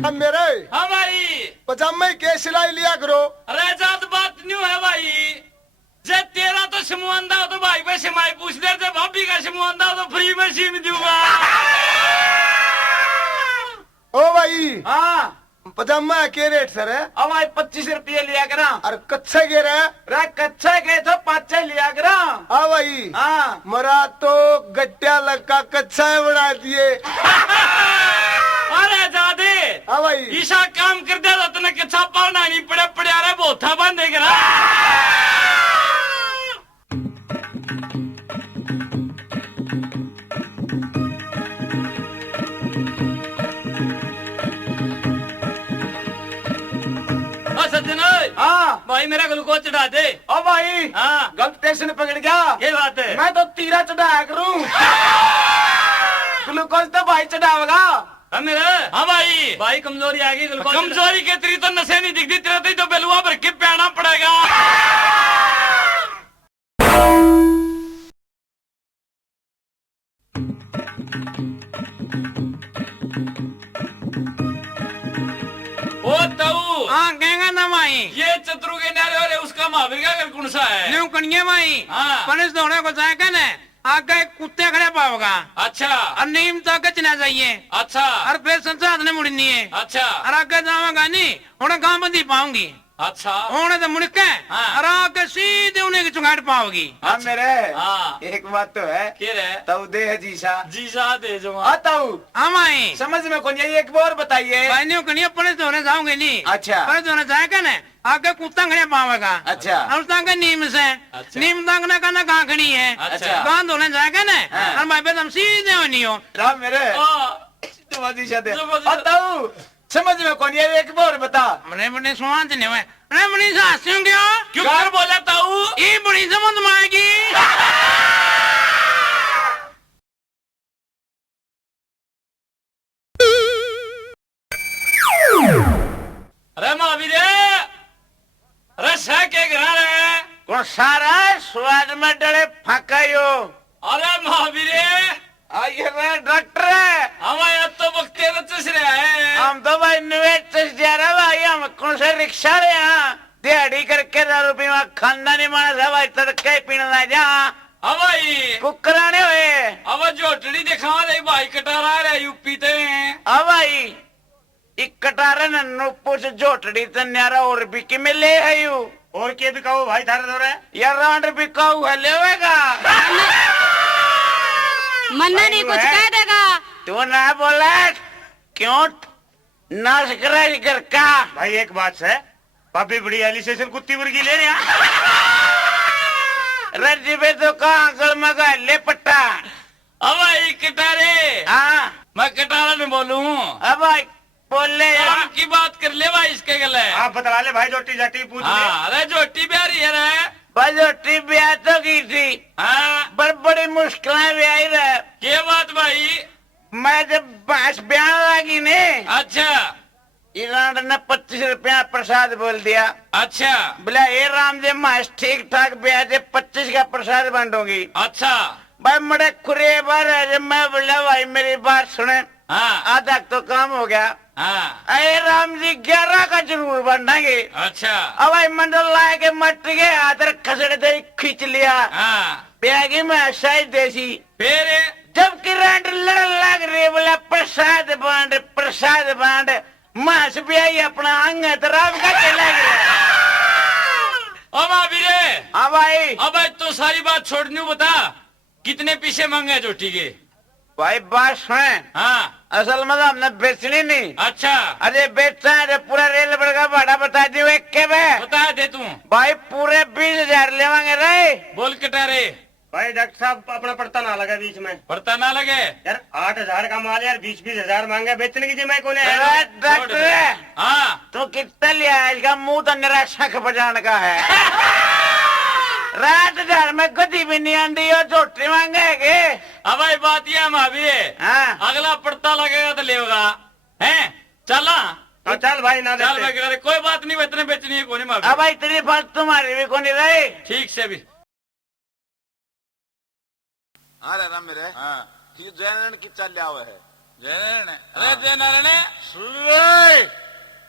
अब मेरे हाँ भाई। पजामे के सिलाई लिया करो। अरे जात बात न्यू है भाई। जे तेरा तो समूह आंदा हो तो भाई पे सिमाई पूछ ले, जे भाभी का समूह आंदा हो तो फ्री में सीम दूंगा। ओ भाई हाँ पजामा के रेट सर है? अब भाई 25 रुपये लिया करा। और कच्चे के रहे? रे कच्चा के तो 5 लिया करा। हाँ भाई हाँ मरा तो गट्टिया लगा कच्चा बना दिए। अरे जादे हाँ भाई ईशा काम कर दे तो तने कच्चा पाना नहीं पड़े पड़े अरे बोथा बांधे करा। सज्जन हाँ भाई मेरा ग्लूकोज चढ़ा दे। ओ भाई हाँ गलत स्टेशन पकड़ गया। ये बात है। मैं तो तीरा चढ़ाया करूं। ग्लूकोज तो भाई चढ़ावेगा। हाँ मेरा हाँ भाई भाई कमजोरी आ गई। कमजोरी के तेरी तो नशे नहीं दिखती, तेरा तो बेलुआ भर के पहना पड़ेगा। ओ ताऊ हाँ कहेंगे ना भाई। ये चतुरु के नारे और उसका महावीर का घर कौन सा है? न्यू कनिए भाई। हाँ। पुलिस दौड़े को जाएगा ना आगे कुत्ते खड़े पाओगा अच्छा और नीम तक चना चाहिए अच्छा और फिर संसार ने मुड़नी है अच्छा और आगे जाऊंगा नहीं उन्हें गांव बंदी पाऊंगी अच्छा उन्हें तो मुड़ के हाँ। और आगे सीधे उन्हें की चुगाड़ पाओगी। हाँ मेरे हाँ एक बात तो है। के रे ताऊ दे है जीसा। जीजा दे जो ताऊ हाँ भाई समझ में कौन ये एक बार बताइए। भाई न्यू कनिए पुलिस दौड़े जाऊंगे नहीं। अच्छा। पुलिस दौड़े जाएगा ना आगे कुत्ता खड़े पावेगा। अच्छा। और उसका नीम से अच्छा। नीम दांगने का ना कहाँ खड़ी है। अच्छा। गांव धोने जाएगा ना हाँ। और भाई पे तुम सीधे होनी हो। राम मेरे तुम जीसा दे। ताऊ समझ में कौन ये एक बार बता। बड़े बड़े सुहान नहीं हुए अरे बड़ी सासियों क्यों क्यों कर बोला ताऊ? ये बड़ी समझ में आएगी। अरे महावीर अरे सह के घर है कौन सारा स्वाद में डरे फकायो। अरे महावीर आइए डॉक्टर हमारे तो वक्त चस रहा है। हम तो भाई निवेश जा रहे भाई हम कौन से रिक्शा रहे यहाँ दिहाड़ी करके 10 रुपये में खानदानी मानस है भाई तड़के पीने जा हवाई कुकराने हुए अब जोटड़ी दिखावा दे भाई कटारा रहे यूपी ते। अब भाई एक कटारे न नुप्पो से जोटड़ी तो न्यारा और भी कि मिले है यू और के भी कहो भाई थारे दौरे। यार रांड भी काऊ है लेवेगा मन्ना नहीं कुछ कह देगा। तू ना बोला क्यों नाश करा कर का। भाई एक बात है भाभी बड़ी एलिसेशन कुत्ती मुर्गी ले रहा। रज्जी पे तो कहाँ अंकल मगा ले पट्टा। हवाई कटारे हाँ मैं कटारा नहीं बोलूं। अब भाई बोल ले काम की बात कर ले भाई इसके गले। आप बतला ले भाई जोटी जाटी पूछ ले। हाँ अरे जोटी प्यारी है रे। भाई जो ट्रिप ब्याह तो की थी हाँ बड़ी मुश्किलें भी आई रहे। ये बात भाई। मैं जब बांस ब्याह लगी ने अच्छा ईरान ने 25 रुपया प्रसाद बोल दिया। अच्छा बोला ये राम जी मैं ठीक ठाक ब्याह से 25 का प्रसाद बांटूंगी। अच्छा भाई मरे खुरे बार है जब मैं बोला भाई मेरी बात सुने हाँ आधा तो काम हो गया। हाँ अरे राम जी 11 का जरूर बांटेंगे। अच्छा अब भाई मंडल लाए के मट गए आदर खसड़े दे खींच लिया हाँ ब्यागी में शायद देसी फिर जब किरण लड़ लग रही बोला प्रसाद बांट मास ब्याई अपना अंग राम का चला गया। अब अभी हाँ भाई अब तो सारी बात छोड़नी बता कितने पीछे मांगे जोटी के? भाई बात सुने हाँ असल में हमने बेचनी नहीं। अच्छा अरे बेचना है पूरा रेल का भाड़ा बता दियो एक के में बता दे तू भाई पूरे 20,000 लेवांगे रे। बोल कटारे। भाई डॉक्टर साहब अपना पड़ता ना लगा बीच में। पड़ता ना लगे यार 8,000 का माल यार 20-20,000 मांगे बेचने की जिम्मे कौन अरे है? डॉक्टर हाँ तू कितना लिया है इसका मुंह तो मेरा शक बजाने का है। रात घर में गति भी नहीं आंदी और झोटी मांगेगे। अब भाई बात यह भाभी हाँ अगला पड़ता लगेगा तो लेगा है चला तो चल भाई ना चल देते। मैं कोई बात नहीं इतने बेचनी है कोई नहीं अब भाई तेरी बात तुम्हारी भी कौन रही। ठीक से भी अरे राम मेरे हाँ ये जैन की चल लिया हुआ है अरे जय नारायण सुन रे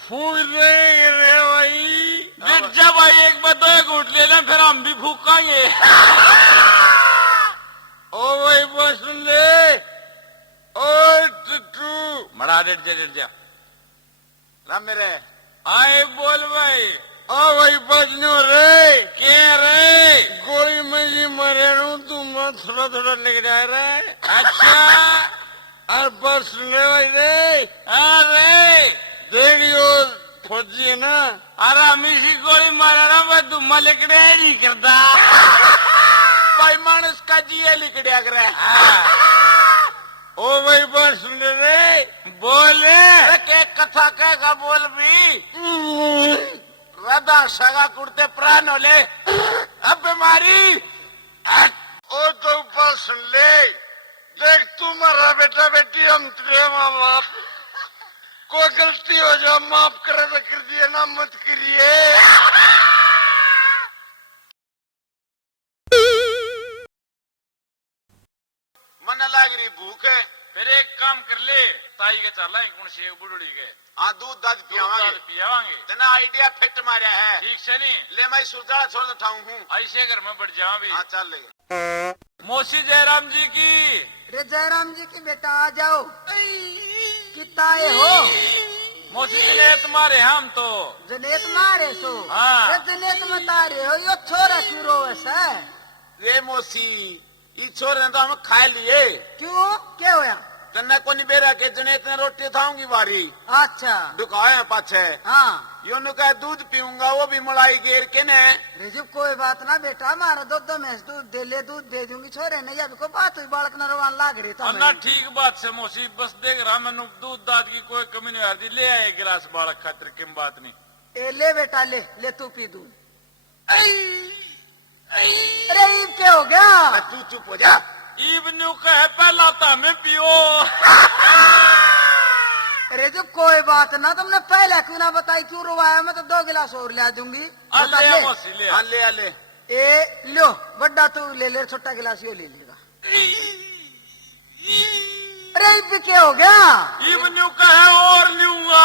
फूल रे भाई जब भाई एक बार दो घूट ले लें फिर हम भी फूकांगे ओ भाई बस सुन ले ओ टुटू मरा डेट जा राम मेरे आए बोल भाई ओ भाई बजनो रे क्या रे गोली में जी मरे रू तुम थोड़ा थोड़ा लेके जा रहे अच्छा और बस ले भाई रे अरे देखियो फौजी है ना अरे हमेशी गोली मारा ना मैं दुम्मा लेकड़े नहीं करता भाई मानस का जी लिखड़िया करे ओ भाई बस ले रे बोले के कथा कहेगा बोल भी राधा सगा कुर्ते प्राण होले अब बीमारी ओ तो बस ले देख तुम्हारा बेटा बेटी हम तेरे माँ बाप कोई गलती हो जाए माफ करे तो कर दिए ना मत करिए मन लाग रही भूख है फिर एक काम कर ले ताई के चला कौन से बुढ़ी के हाँ दूध दाद पियावांगे पियावांगे तना आइडिया फिट मारा है ठीक से नहीं ले मैं सुरजाला छोड़ उठाऊं हूँ ऐसे घर में बढ़ जावा भी हाँ चल ले मौसी जयराम जी की रे जयराम जी की बेटा आ जाओ कितना ये हो मौसी ने तुम्हारे हम तो जनेत मारे सो हाँ। रे जनेत में तारे हो यो छोरा क्यों रोवे से रे मोसी ये छोरे ने तो हम खा लिए क्यों क्या होया तन्ने को नहीं बेरा के जने इतने रोटी खाऊंगी बारी अच्छा दुखाए पाछे हाँ यो नु कहे दूध पीऊंगा वो भी मलाई गेर के ने रे जी कोई बात ना बेटा मारा दो मैस दूध दे दूंगी छोरे ने अभी कोई बात हुई बालक न रोवान लाग रही था ना ठीक बात से मौसी बस देख रहा मैंने दूध दाद की कोई कमी नहीं आ रही ले आए गिलास बालक खातिर की बात नहीं ए ले बेटा ले तू पी दूध अरे ईब क्या हो गया तू चुप हो जा ईब न्यू कहे पहला तो हमें पियो अरे जो कोई बात ना तुमने पहले क्यों ना बताई क्यों रोवाया मैं तो 2 गिलास और ले दूंगी बता ले ले मौसी ले हाँ ले ले ए लो बड्डा तू ले छोटा गिलास यो ले लेगा अरे ईब क्या हो गया ईब न्यू कहे और लूंगा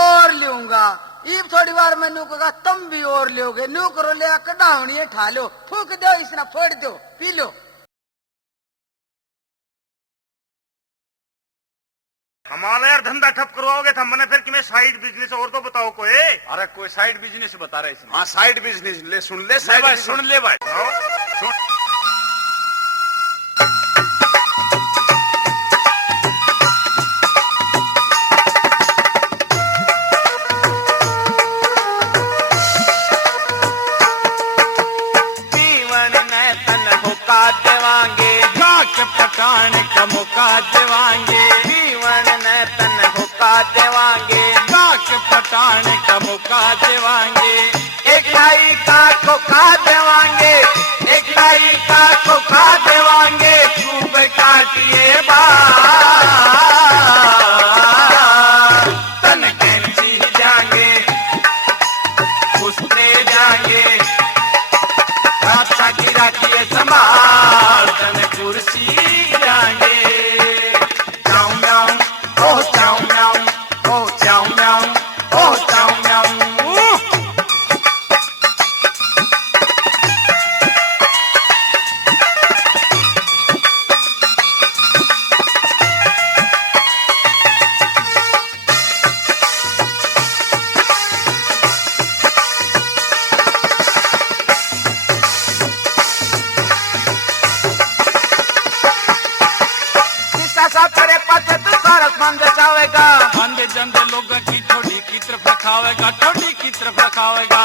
और लूंगा ईब थोड़ी बार मैं नू कहा तुम भी और लोगे नू करो ले कढ़ावनी ठा लो फूक दो इसना फोड़ दो पी लो हमारा यार धंधा ठप करवाओगे तो हमने फिर कि मैं साइड बिजनेस और तो बताओ कोई अरे कोई साइड बिजनेस बता रहे इसमें हाँ साइड बिजनेस ले सुन ले ले साइड भाई बिजनेस। सुन ले भाई जीवन में तन भुका देवांगे के पकाने का मौका देवांगे जीवन में तन भुका देवांगे के पटाने का मौका देवांगे एक लाई का खोखा देवांगे एक लाई का खोखा देवांगे खूब काटिए तन कैंची जाएंगे घुसते जाएंगे रास्ता गिरा किए संभाल तन कुर्सी जाएंगे जाऊं जाऊं ओ जाऊं जाऊं ओ जाऊं जाऊं ओ जाऊं जाऊं करे पाछे तू सरस मन बचावेगा अंधे जंदे लोगों की ठोड़ी की तरफ रखावेगा ठोड़ी की तरफ रखावेगा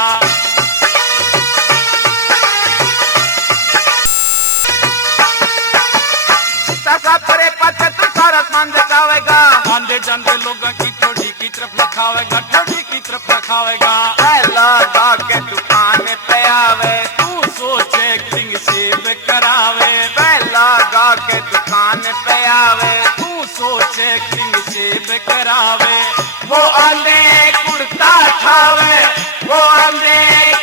करे पाछे तू सरस मन बचावेगा अंधे जंदे लोगों की ठोड़ी की तरफ रखावेगा ठोड़ी की तरफ रखावेगा लगा के दुकान पे आवे तू सोचे किंग सेव करावे लगा के दुकान पे आवे तू सोचे किंग सेव करावे वो आंधे कुर्ता खावे वो आंधे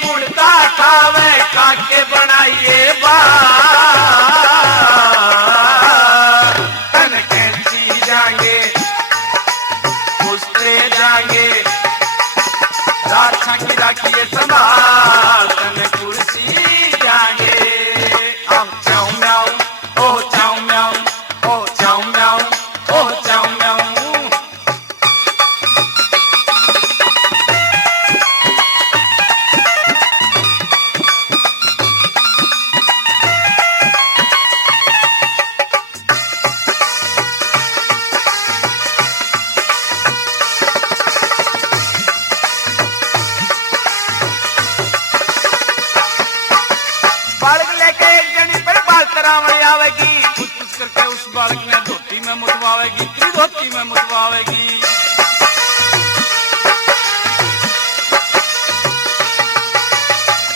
कुर्ता खावे काके बनाइए तन करावण आवेगी, कुछ कुछ करके उस बालक ने धोती में मुतवावेगी, तेरी धोती में मुतवावेगी।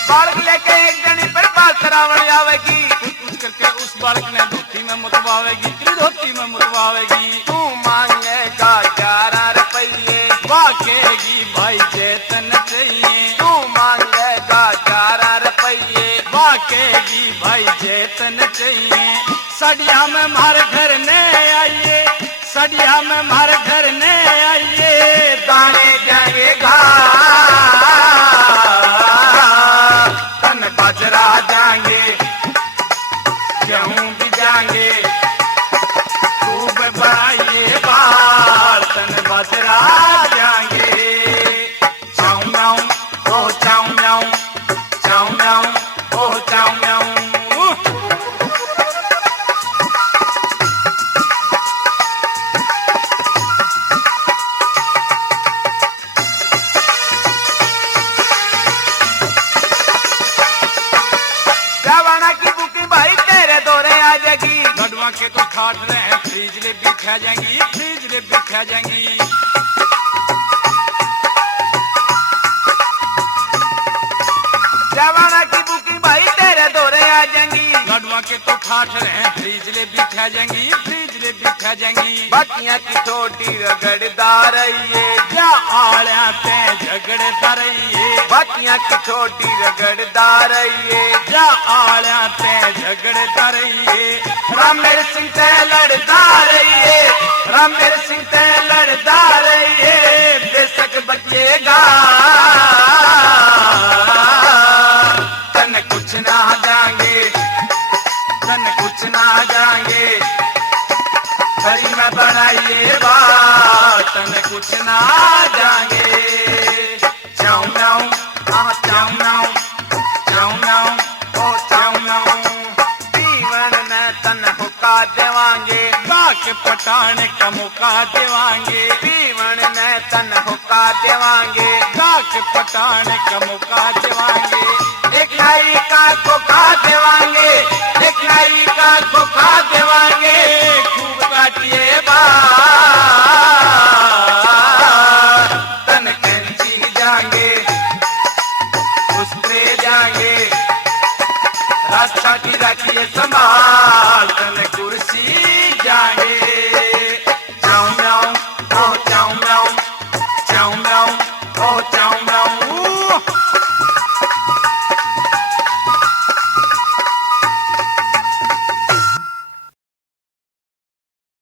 बालक लेके एक जनी पर बाल करावण आवेगी, कुछ कुछ करके उस बालक ने धोती में मुतवावेगी, तेरी धोती में मुतवावेगी। तू मांगेगा 11 रुपये, वाकेगी भाई चेतन चाहिए, तू मांगेगा 11 रुपये, वाकेगी भाई चेतन चाहिए। सड़िया में मारे घर ने आइए, सड़िया में मारे घर ने आइए, दाने जाएगा तन बाजरा जाएंगे, गेहूं भी जाएंगे, खूब बनाइए बाल तन बाजरा जाएंगे। चाऊ म्याऊ ओ चाऊ म्याऊ, चाऊ म्याऊ ओ चाऊ म्याऊ। जवाना की बुकी भाई तेरे दौरे आ जाएगी, गडवा के तो ठाठ रहे हैं, फ्रीज ले भी खा जाएंगी, फ्रीज ले भी खा जाएंगी। जवाना की बुकी भाई तेरे दौरे आ जाएंगी, गडवा के तो ठाठ रहे हैं, फ्रीज ले भी खा जाएंगी, फ्रीज ले भी खा जाएंगी। बातियां की छोटी रगड़दार रहिए, क्या आड़िया पे झगड़े रहिए, बातियां की छोटी रगड़दार रहिए, क्या आड़िया पे झगड़े रहिए। रामेर सिंह ते लड़दा रहिए, रामेर सिंह ते लड़दा रहिए, बेशक बचेगा तन कुछ ना जाएंगे, तन कुछ ना जाएंगे, हरी में बनाइए बात तन कुछ ना जाएंगे। चाऊ म्याऊ आह चाऊ म्याऊ, चाऊ म्याऊ ओ चाऊ म्याऊ। जीवन में तन हुक्का देवांगे, के पटाने का मौका देवांगे, जीवन में तन हुक्का देवांगे, के पटाने का मौका देवांगे। एक लाई का धोखा देवांगे।